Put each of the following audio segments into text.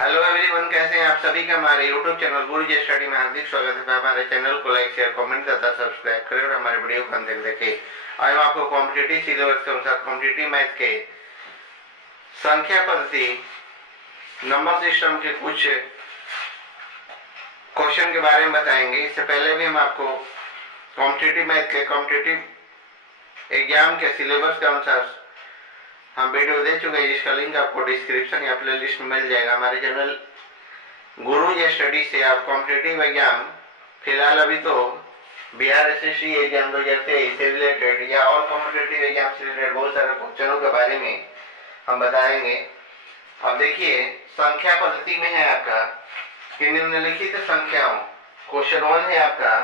Hello everyone, कैसे हैं आप सभी का हमारे यूट्यूब चैनल गुरुजी स्टडी में हार्दिक स्वागत है। हमारे चैनल को लाइक शेयर कमेंट तथा सब्सक्राइब करें और हमारे वीडियो को अंत तक देखें। आज हम आपको कॉम्पिटिटिव सिलेबस के अनुसार कॉम्पिटिटिव मैथ के संख्या पद्धति नंबर सिस्टम के कुछ क्वेश्चन के बारे में बताएंगे। इससे पहले भी हम आपको कॉम्पिटिटिव मैथ के कॉम्पिटिटिव एग्जाम के सिलेबस के अनुसार हम वीडियो दे चुके हैं, जिसका लिंक आपको डिस्क्रिप्शन या प्लेलिस्ट में मिल जाएगा। हमारे चैनल गुरुजी स्टडी से आप कॉम्पिटिटिव एग्जाम फिलहाल अभी तो बिहार एसएससी एग्जाम 2023 से रिलेटेड या और कॉम्पिटिटिव एग्जाम से रिलेटेड बहुत सारे क्वेश्चनों के बारे में हम बताएंगे। अब देखिए, संख्या पद्धति में है आपका कि निम्नलिखित संख्याओं, क्वेश्चन 1 है आपका,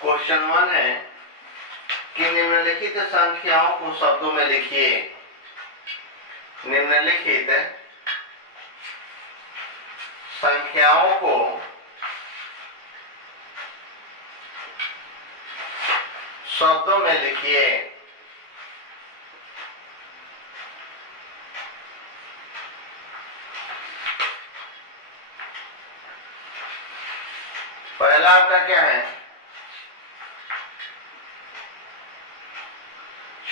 क्वेश्चन 1 है कि निम्नलिखित संख्याओं को शब्दों में लिखिए। निम्नलिखित संख्याओं को शब्दों में लिखिए। पहला आपका क्या है?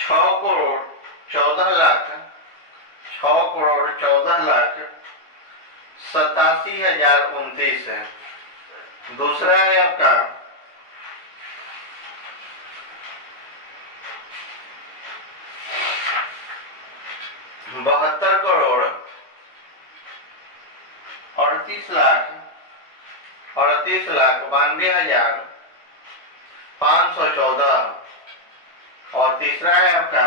6,14,87,029 है। दूसरा है आपका 72,38,38,92,514 और तीसरा है आपका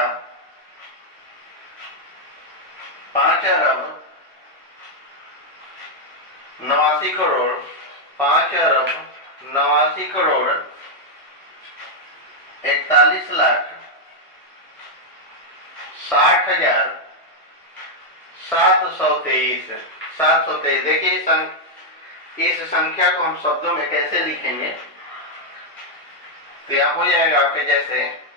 5,89,60,60,723। देखिए इस संख्या को हम शब्दों में कैसे लिखेंगे, तो यहां हो जाएगा आपके जैसे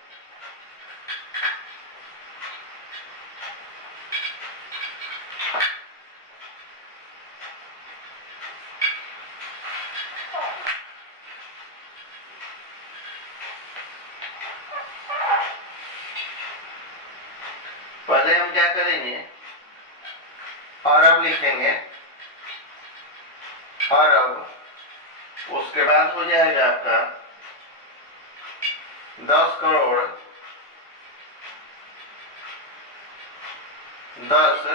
पहले हम क्या करेंगे, और अब लिखेंगे, और अब उसके बाद हो जाएगा आपका 10 करोड़ 10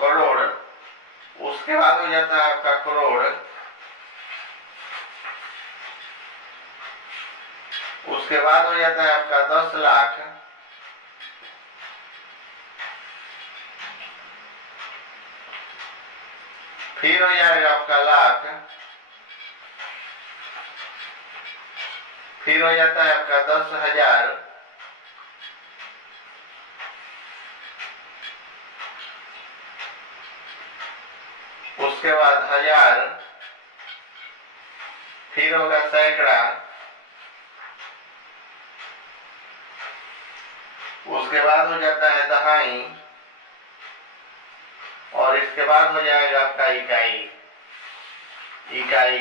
करोड़, उसके बाद हो जाता है आपका करोड़, उसके बाद हो जाता है आपका 10 लाख, फिर हो जाएगा आपका लाख, फिर हो जाता है आपका 10,000, उसके बाद 1000, फिर होगा सैकड़ा, उसके बाद हो जाता है दहाई, और इसके बाद हो जाएगा आपका इकाई। इकाई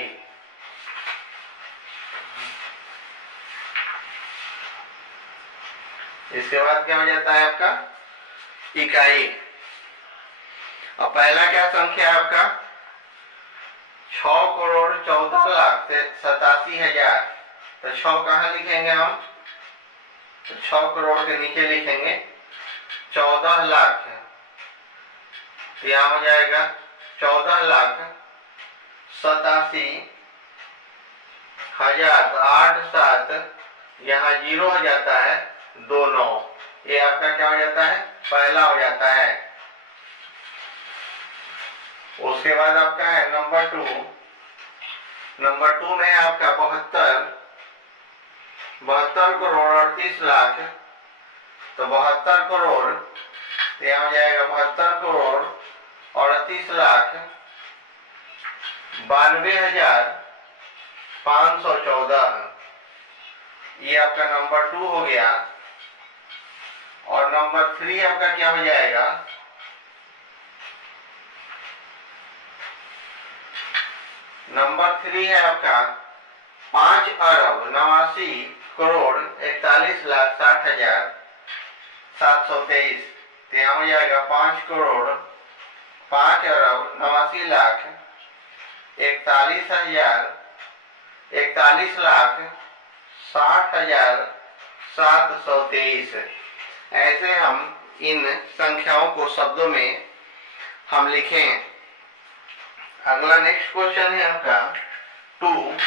इसके बाद क्या हो जाता है आपका इकाई। और पहला क्या संख्या है आपका 6,14,87,000। तो 6 कहाँ लिखेंगे हम, तो 6 करोड़ के नीचे लिखेंगे 14 लाख, तो यहाँ हो जाएगा 14,87,000, यहाँ 0 हो जाता है 2 9, ये आपका क्या हो जाता है, पहला हो जाता है। उसके बाद आपका है नंबर 2। नंबर 2 में आपका 72 करोड़ 38 लाख, तो 72 करोड़, तो यहाँ हो जाएगा 72 करोड़ 38 लाख 92,514। ये आपका नंबर 2 हो गया। और नंबर 3 आपका क्या हो जाएगा, नंबर 3 है आपका 5,81,41,60,723। तो यहाँ हो जाएगा 5,81,41,60,723। ऐसे हम इन संख्याओं को शब्दों में हम लिखें। अगला नेक्स्ट क्वेश्चन है आपका 2।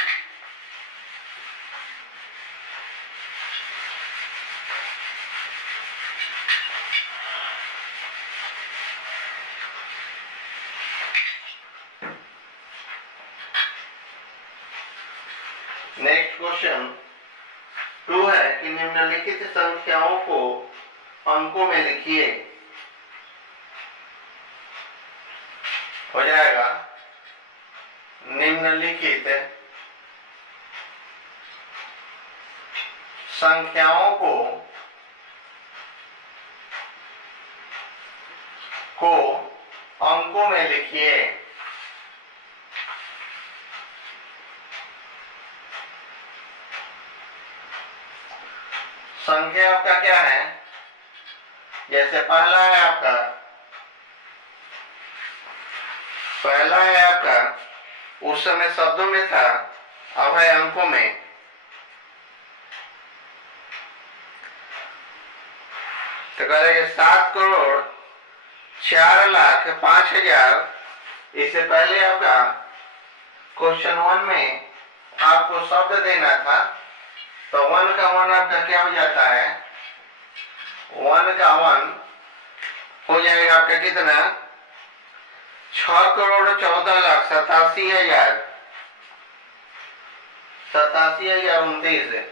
नेक्स्ट क्वेश्चन 2 है कि निम्नलिखित संख्याओं को अंकों में लिखिए। हो जाएगा निम्नलिखित संख्याओं को अंकों में लिखिए। संख्या आपका क्या है, जैसे पहला है आपका उस समय शब्दों में था, अब है अंकों में। तो करेंगे 7,04,05,000। इससे पहले आपका क्वेश्चन 1 में आपको शब्द देना था, तो 1 का 1 आपका क्या हो जाता है, 1 का 1 हो जाएगा आपका कितना, 6,14,87,000 87,029।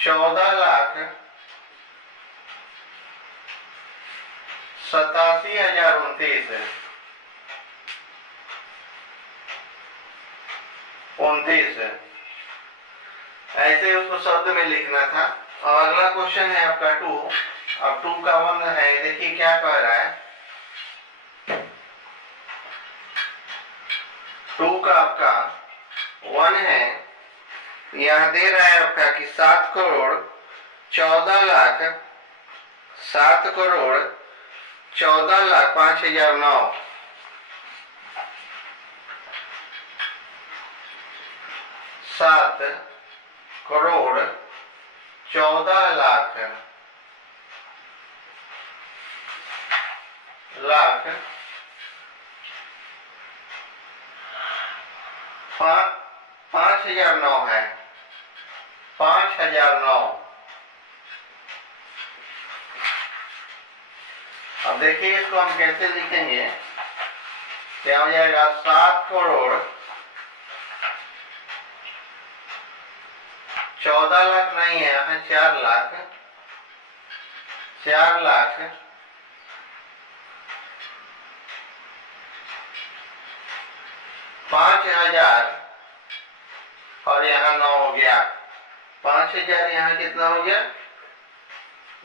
6,14,87,029। ऐसे उसको शब्द में लिखना था। और अगला क्वेश्चन है आपका 2। अब 2 का 1 है, देखिए क्या कह रहा है। 2 का आपका 1 है, यहाँ दे रहा है आपका कि 7,14,05,009। 7,14,00,000 5,009 है, 5,009। अब देखिए इसको हम कैसे लिखेंगे। क्या हो जाएगा, 7,14,00,000 नहीं है, यहाँ 4,00,000। 4,00,000 5,000 और यहाँ 9 हो गया। 5,000 यहाँ कितना हो गया,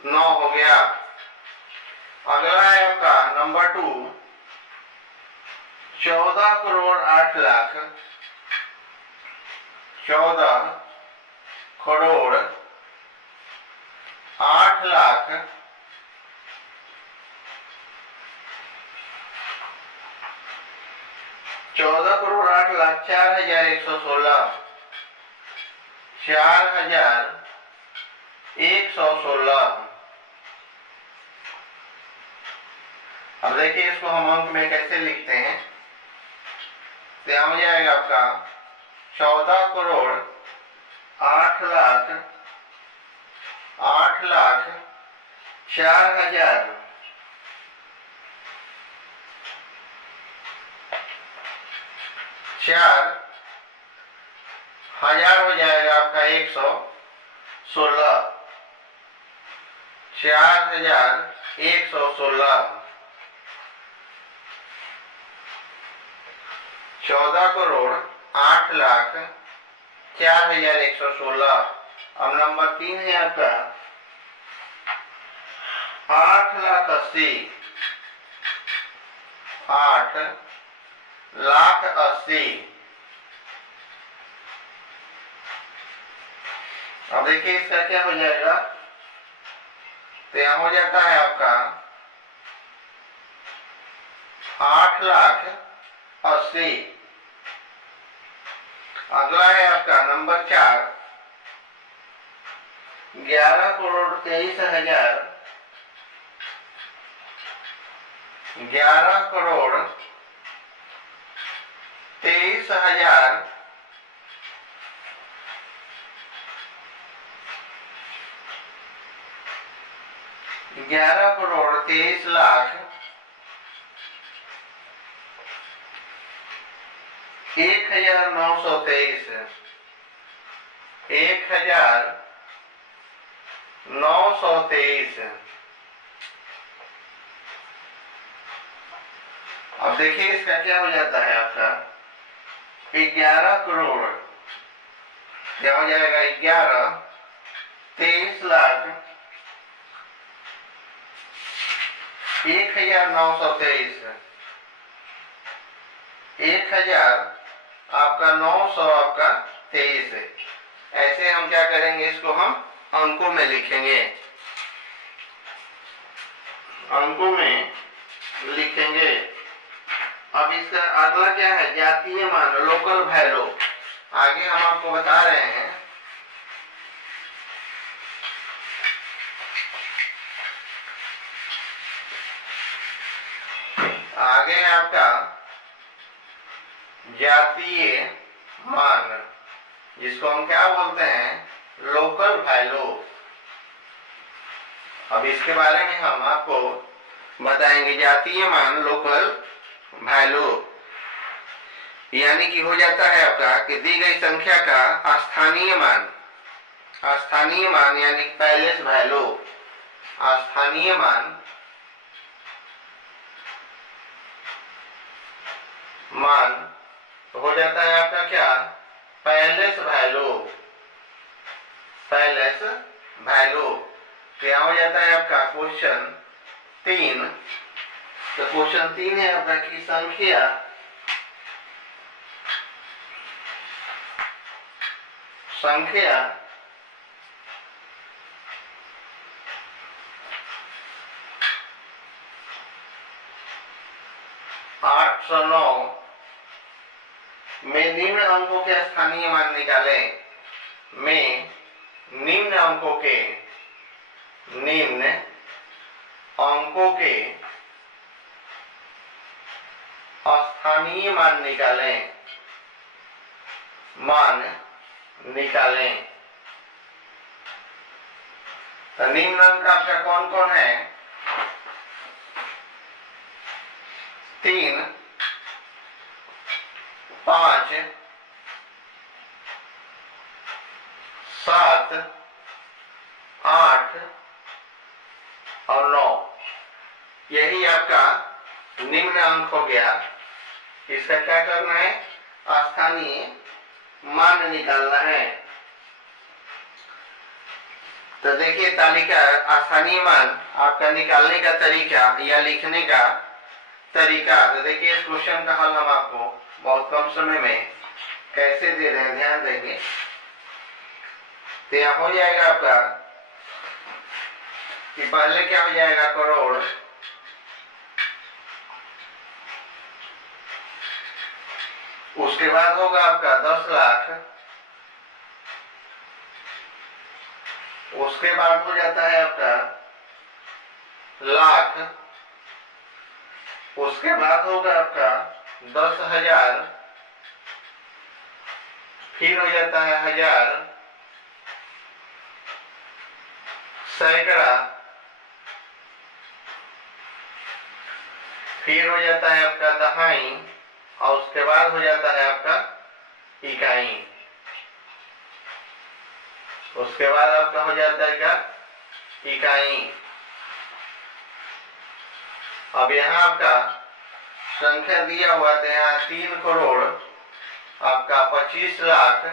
9 हो गया। अगला है आपका नंबर 2, 14,08,00,000। 14,08,00,000 14,08,00,000 4,116। 4,116। अब देखिए इसको हम अंक में कैसे लिखते हैं। तो यहाँ हो जाएगा आपका 14,08,00,000 4,000 4,000 हो जाएगा आपका 116। 4,116। 14,08,00,000 4116। अब नंबर 3 है आपका 8,80,000। 8,80,000। अब देखिए इसका क्या हो जाएगा, तो यहां हो जाता है आपका 8,80,000। अगला है आपका नंबर 4 11,23,000। 11,23,000। 11,23,00,000। 1,923। 1,923। अब देखिए इसका क्या हो जाता है आपका 11 करोड़, क्या हो जाएगा 11,23,00,000। 1,923। 1,000 आपका 900 आपका 23 है। ऐसे हम क्या करेंगे, इसको हम अंकों में लिखेंगे। अंकों में लिखेंगे। अब इसका अगला क्या है, जातीय मान, लोकल वैल्यू। आगे हम आपको बता रहे हैं आगे आपका जातीय मान, जिसको हम क्या बोलते हैं, लोकल वैल्यू। अब इसके बारे में हम आपको बताएंगे। जातीय मान, लोकल वैल्यू, यानी कि हो जाता है आपका कि दी गई संख्या का स्थानीय मान। स्थानीय मान यानी पैलेस वैल्यू। स्थानीय मान तो हो जाता है आपका क्या, पैलेस वैल्यू। पैलेस वैल्यू क्या हो जाता है आपका क्वेश्चन 3। तो क्वेश्चन 3 है आपका की संख्या संख्या 809 में निम्न अंकों के स्थानीय मान निकालें। में निम्न अंकों के स्थानीय मान निकालें। तो निम्न अंक आपका कौन कौन है, 3, 5, 7, 8 और 9। यही आपका निम्न अंक हो गया। इसका क्या करना है, स्थानीय मान निकालना है। तो देखिए तालिका स्थानीय मान आपका निकालने का तरीका या लिखने का तरीका। तो देखिए इस क्वेश्चन का हल हम आपको बहुत कम समय में कैसे दे रहे हैं, ध्यान देंगे। तो यहां हो जाएगा आपका कि पहले क्या हो जाएगा, करोड़, उसके बाद होगा आपका 10 लाख, उसके बाद हो जाता है आपका लाख, उसके बाद होगा आपका 10,000, फिर हो जाता है 1000, सैकड़ा, फिर हो जाता है आपका दहाई, और उसके बाद हो जाता है आपका इकाई। उसके बाद आपका हो जाता है क्या, इकाई। अब यहाँ आपका संख्या दिया हुआ था, यहाँ 3 करोड़ आपका 25 लाख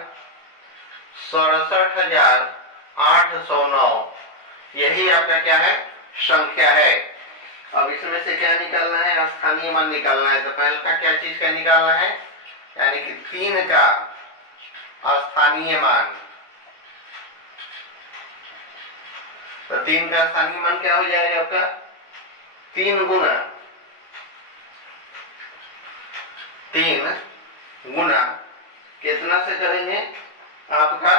67,809 यही आपका क्या है, संख्या है। अब इसमें से क्या निकालना है, स्थानीय मान निकालना है। तो पहले का क्या चीज का निकालना है, यानी कि 3 का स्थानीय मान। तो 3 का स्थानीय मान क्या हो जाएगा आपका, 3 गुना कितना से करेंगे आपका,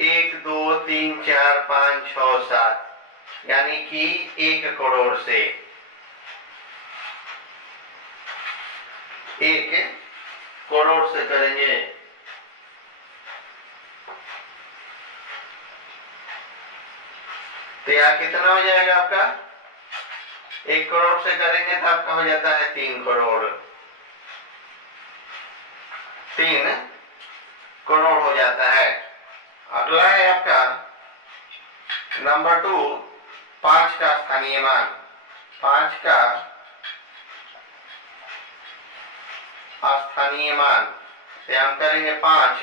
1 2 3 4 5 6 7, यानी कि 1 करोड़ से, 1 करोड़ से करेंगे। तो यहाँ कितना हो जाएगा आपका, 1 करोड़ से करेंगे तो आपका हो जाता है 3 करोड़, 3 करोड़ हो जाता है। अगला है आपका नंबर 2, 5 का स्थानीय मान। 5 का स्थानीय मान, तो हम करेंगे 5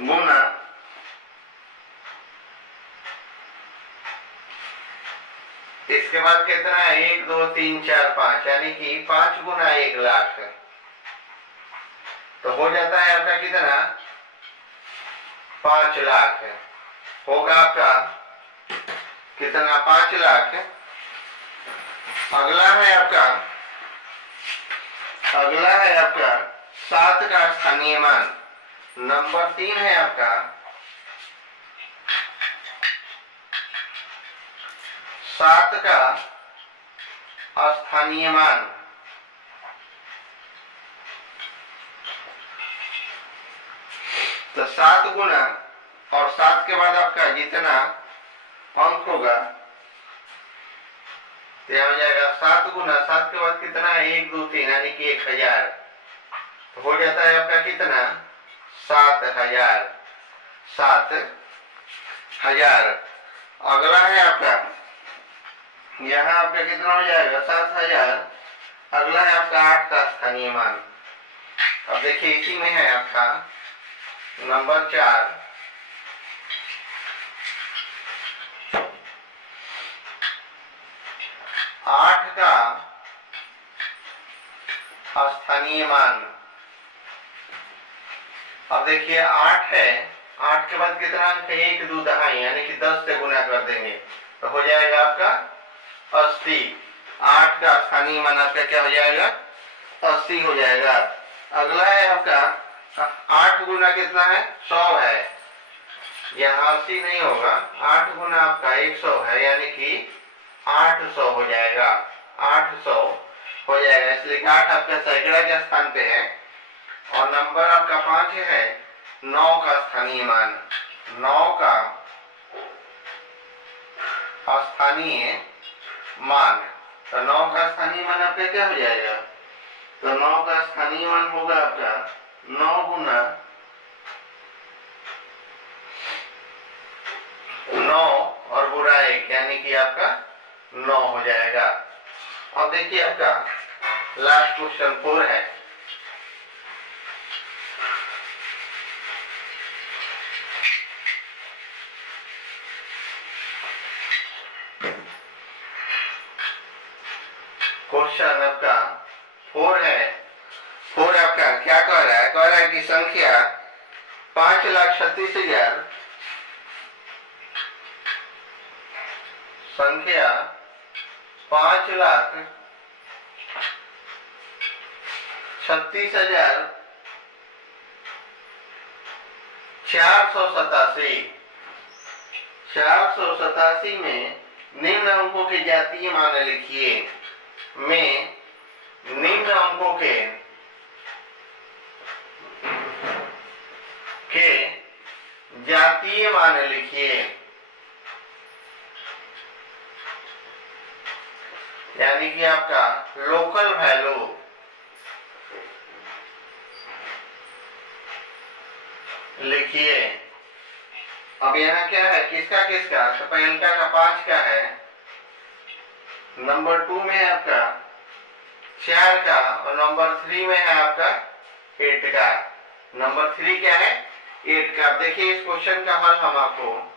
गुना इसके बाद कितना है, 1 2 3 4 5, यानी कि 5 गुना 1 लाख। तो हो जाता है आपका कितना, 5 लाख होगा आपका कितना, 5 लाख। अगला है आपका 7 का स्थानीय मान। नंबर 3 है आपका 7 का स्थानीय मान। तो 7 गुना और 7 के बाद आपका जितना अंक होगा, तो हो जाएगा 7 गुना 7 के बाद कितना है, 1 2 3, यानी कि 1000। तो हो जाता है आपका कितना, 7,000। अगला है आपका, यहाँ आपका कितना हो जाएगा, 7,000। अगला है आपका 8 का स्थानीय मान। अब देखिए इसी में है आपका नंबर 4, 8 का स्थानीय मान। अब देखिए 8 है, 8 के बाद कितना अंक है, 1 2 दहाई, यानी कि 10 से गुना कर देंगे तो हो जाएगा आपका 80। 8 का स्थानीय मान आपका क्या हो जाएगा, 80 हो जाएगा। अगला है आपका 8 गुना कितना है, 100 है। यहाँ 80 नहीं होगा, 8 गुना आपका 100 है, यानी कि 800 हो जाएगा। 800 हो जाएगा, इसलिए 8 आपका सैकड़ा के स्थान पे है। और नंबर आपका 5 है 9 का स्थानीय मान। 9 का स्थानीय मान, तो 9 का स्थानीय मान आपका क्या हो जाएगा, तो 9 का स्थानीय मान होगा आपका 9 गुना 9 और बुरा 1, यानी कि आपका 9 हो जाएगा। अब देखिए आपका लास्ट क्वेश्चन 4 है। क्वेश्चन आपका 4 है। 4 आपका क्या कह रहा है कि संख्या 5,36,000, संख्या 5,36,487 में निम्न अंकों के जातीय मान लिखिए। में निम्न अंकों के जातीय मान लिखिए, यानी कि आपका लोकल वैल्यू लिखिए। अब यहाँ क्या है, किसका किसका, तो पहले का 5 का है, नंबर 2 में है आपका 4 का, और नंबर 3 में है आपका 8 का। नंबर 3 क्या है? 8 का। देखिए इस क्वेश्चन का हल हम आपको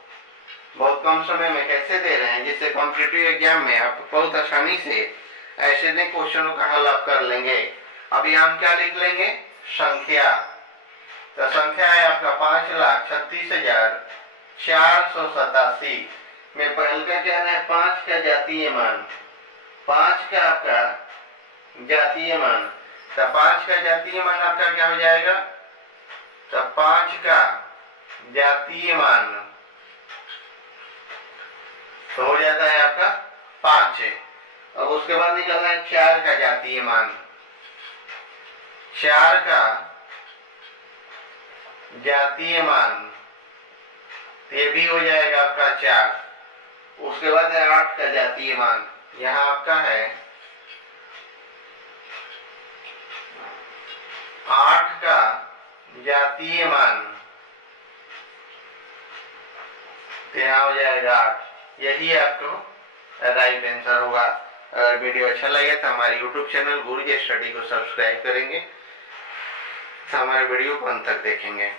बहुत कम समय में कैसे दे रहे हैं, जिससे कॉम्पिटिटिव एग्जाम में आप बहुत आसानी से ऐसे ने क्वेश्चनों का हल आप कर लेंगे। अभी हम क्या लिख लेंगे? संख्या। तो संख्या है आपका 5,36,487 में पहले का क्या है? 5 का जातीय मान। 5 का आपका जातीय मान। तो 5 का जातीय मान आपका क्या हो जाएगा? तो 5 का जातीय मान तो हो जाता है आपका 5। अब उसके बाद निकलना है 4 का जातीय मान। 4 का जातीय मान ये भी हो जाएगा आपका 4। उसके बाद है 8 का जातीय मान। यहाँ आपका है 8 का जातीय मान, तो यहाँ हो जाएगा 8। यही आपको राइट आंसर होगा। अगर वीडियो अच्छा लगे तो हमारे YouTube चैनल गुरुजी स्टडी को सब्सक्राइब करेंगे, तो हमारे वीडियो को अंत तक देखेंगे।